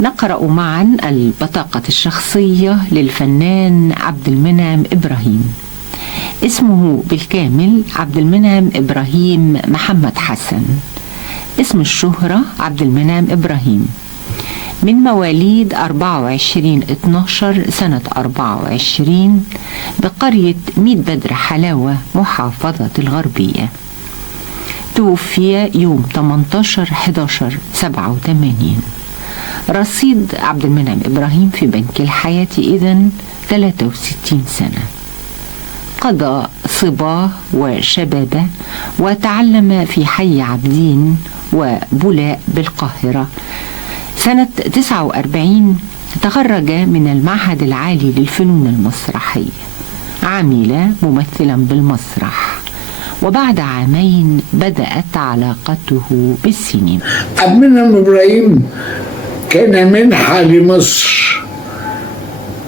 نقرأ معا البطاقة الشخصية للفنان عبد المنعم إبراهيم. اسمه بالكامل عبد المنعم إبراهيم محمد حسن، اسم الشهرة عبد المنعم إبراهيم، من مواليد 24/12 سنة 24 بقرية ميت بدر حلاوة محافظة الغربية. توفي يوم 18/11/87. رصيد عبد المنعم إبراهيم في بنك الحياة إذن 63 سنة. قضى صباه وشبابه وتعلم في حي عابدين وبولاء بالقاهرة. سنة 49 تخرج من المعهد العالي للفنون المسرحية، عمل ممثلا بالمسرح، وبعد عامين بدأت علاقته بالسينما. عبد المنعم إبراهيم كان منحة لمصر،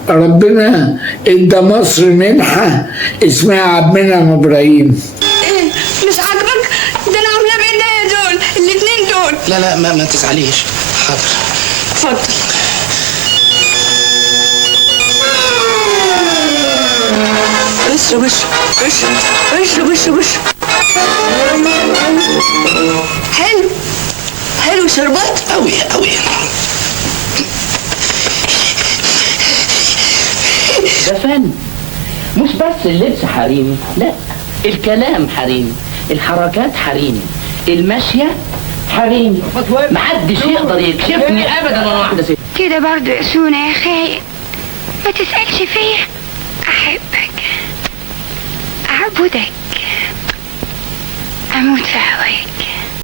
ربنا ادى مصر منحة اسمها عبد المنعم إبراهيم. ايه مش عاجبك؟ ده انا عامله بايديا دول الاتنين دول. لا ما تزعليش. حاضر. اتفضل. اشرب اشرب. حلو شربات قوي. ده فن، مش بس اللبس حريمي، لا الكلام حريمي، الحركات حريمي، المشية حريمي، محدش يقدر يكشفني ابدا وانا واحده ست كده برضو يا سونا يا خايب. ما تسألش فيا، احبك، اعبدك، اموت في هواك.